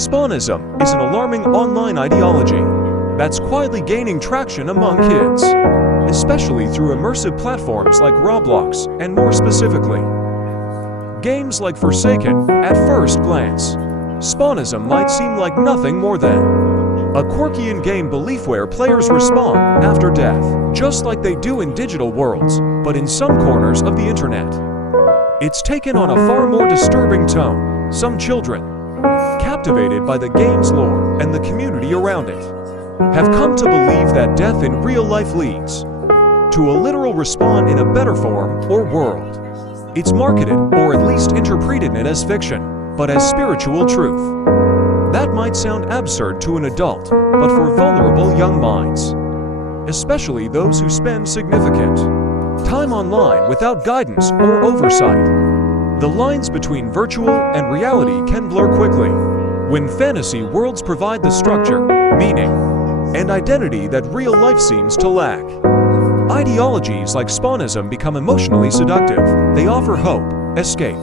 Spawnism is an alarming online ideology that's quietly gaining traction among kids, especially through immersive platforms like Roblox and more specifically, games like Forsaken. At first glance, Spawnism might seem like nothing more than a quirky in-game belief where players respawn after death, just like they do in digital worlds, but in some corners of the internet, it's taken on a far more disturbing tone. Some children, captivated by the game's lore and the community around it, have come to believe that death in real life leads to a literal respawn in a better form or world. It's marketed, or at least interpreted as fiction, but as spiritual truth. That might sound absurd to an adult, but for vulnerable young minds, especially those who spend significant time online without guidance or oversight, the lines between virtual and reality can blur quickly. When fantasy worlds provide the structure, meaning, and identity that real life seems to lack, ideologies like Spawnism become emotionally seductive. They offer hope, escape,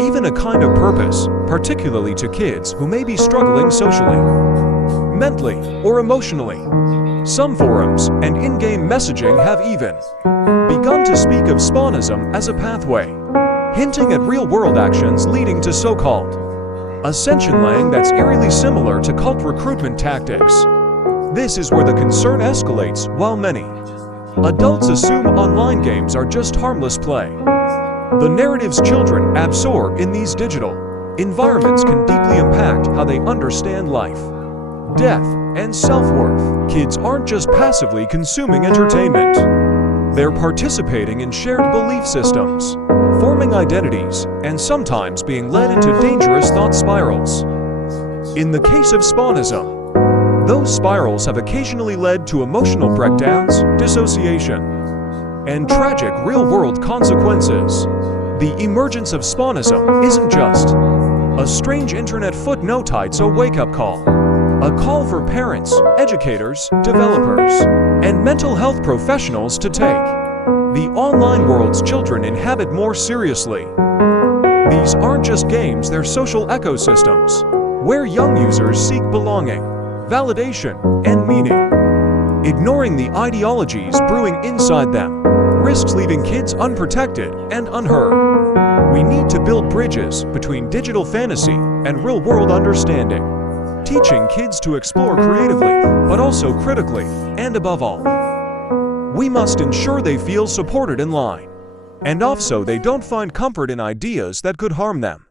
even a kind of purpose, particularly to kids who may be struggling socially, mentally, or emotionally. Some forums and in-game messaging have even begun to speak of Spawnism as a pathway, hinting at real-world actions leading to so-called ascension laying that's eerily similar to cult recruitment tactics. This is where the concern escalates. While many adults assume online games are just harmless play, the narratives children absorb in these digital environments can deeply impact how they understand life, death, and self-worth. Kids aren't just passively consuming entertainment. They're participating in shared belief systems, forming identities, and sometimes being led into dangerous thought spirals. In the case of Spawnism, those spirals have occasionally led to emotional breakdowns, dissociation, and tragic real-world consequences. The emergence of Spawnism isn't just a strange internet footnote, it's a wake-up call. A call for parents, educators, developers, and mental health professionals to take the online worlds children inhabit more seriously. These aren't just games, they're social ecosystems, where young users seek belonging, validation, and meaning. Ignoring the ideologies brewing inside them risks leaving kids unprotected and unheard. We need to build bridges between digital fantasy and real-world understanding, teaching kids to explore creatively, but also critically, and above all, we must ensure they feel supported in line, and also they don't find comfort in ideas that could harm them.